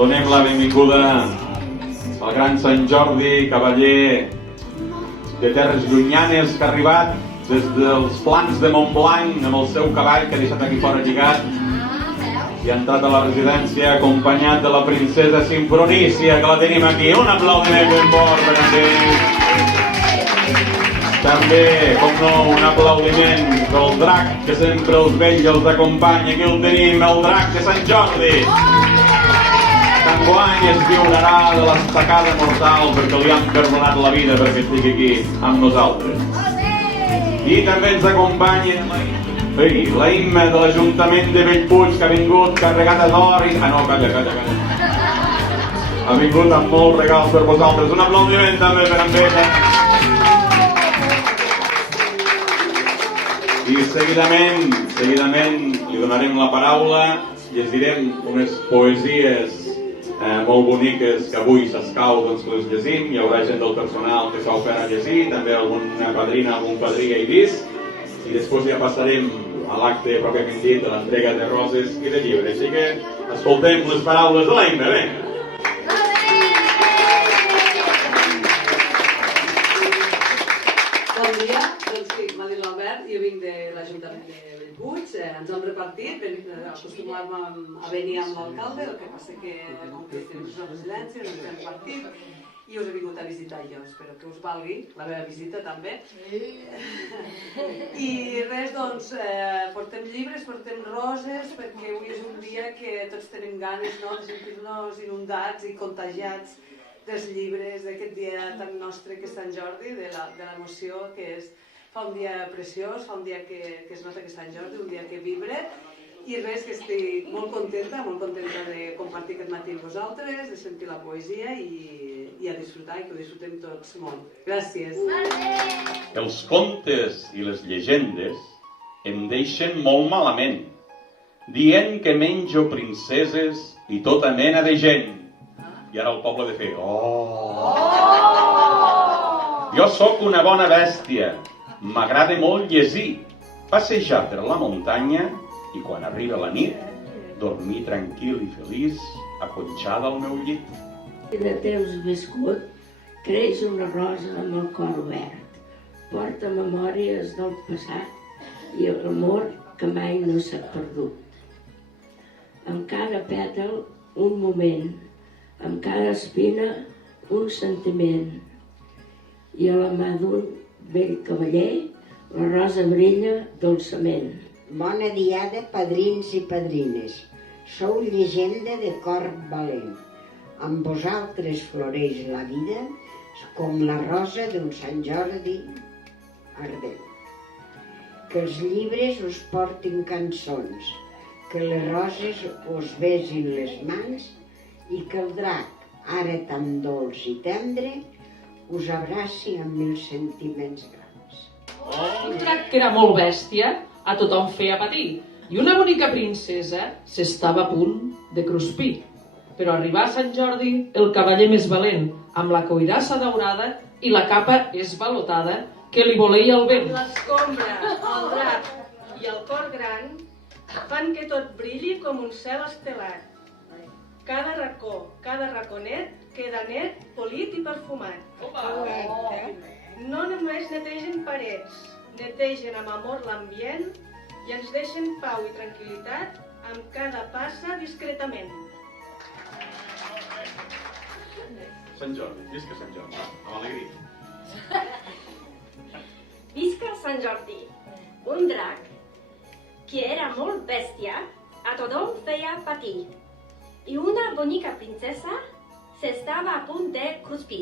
Donem la benvinguda al gran Sant Jordi, cavaller de terres llunyanes que ha arribat des dels plans de Montblanc amb el seu cavall que ha deixat aquí fora lligat i ha entrat a la residència acompanyat de la princesa Simfronícia, que la tenim aquí. Un aplaudiment ben fort per a ell. També, com no, un aplaudiment del drac que sempre els vells els acompanya. Aquí el tenim, el drac de Sant Jordi. Enguany es lliurarà de l'estacada mortal perquè li han perdonat la vida perquè estigui aquí amb nosaltres. I també ens acompanya la Imma de l'Ajuntament de Bellpuig, que ha vingut carregada d'or i... Ah no, calla. Ha vingut amb molts regals per vosaltres. Un aplaudiment també per en ella. I seguidament li donarem la paraula, llegirem unes poesies molt boniques que avui s'escau doncs, que les llegim. Hi haurà gent del personal que s'ha ofert a llegir, també alguna padrina, algun padrí que hi vist, i després ja passarem a l'acte pròpiament dit de l'entrega de roses i de llibres. Així que escoltem les paraules de l'Aina, vinga. Bon dia, doncs sí, m'ha dit l'Albert, jo vinc de l'Ajuntament de Bellpuig, ens hem repartit, acostumàvem a venir amb l'alcalde, el que passa que com que tenim una residència ens hem repartit i us he vingut a visitar jo, espero que us valgui la meva visita també. I res, doncs, portem llibres, portem roses, perquè avui és un dia que tots tenim ganes, no?, de sentir-nos inundats i contagiats dels llibres d'aquest dia tan nostre que és Sant Jordi, de l'emoció que és. Fa un dia preciós, fa un dia que es nota que és Sant Jordi, un dia que vibra, i res, que estic molt contenta de compartir aquest matí amb vosaltres, de sentir la poesia i a disfrutar, i que ho disfrutem tots molt. Gràcies. Els contes i les llegendes em deixen molt malament, dient que menjo princeses i tota mena de gent. I ara el poble de fer oh! Jo sóc una bona bèstia, m'agrada molt llegir, passejar per la muntanya i quan arriba la nit, dormir tranquil i feliç, aconxada al meu llit. De teus viscut, creix una rosa amb el cor obert, porta memòries del passat i l'amor que mai no s'ha perdut. Amb cada pètal, un moment, amb cada espina, un sentiment. I a la mà d'un vell cavaller, la rosa brilla dolçament. Bona diada, padrins i padrines. Sou llegenda de cor valent. Amb vosaltres floreix la vida com la rosa d'un Sant Jordi ardent. Que els llibres us portin cançons, que les roses us besin les mans i que el drac, ara tan dolç i tendre, us abraci amb mil sentiments grans. Un drac que era molt bèstia, a tothom feia patir, i una bonica princesa s'estava a punt de cruspir. Però arribar a Sant Jordi, el cavaller més valent, amb la coirassa daurada i la capa esvalotada que li voleia el vent. L'escombra, el drac i el cor gran fan que tot brilli com un cel estelat. Cada racó, cada raconet queda net, polit i perfumat. No només netegen parets, netegen amb amor l'ambient i ens deixen pau i tranquil·litat amb cada passa discretament. Sant Jordi, visca Sant Jordi, amb alegria. Visca Sant Jordi, un drac que era molt bèstia, a tothom feia patir. I una bonica princesa s'estava a punt de cruspir.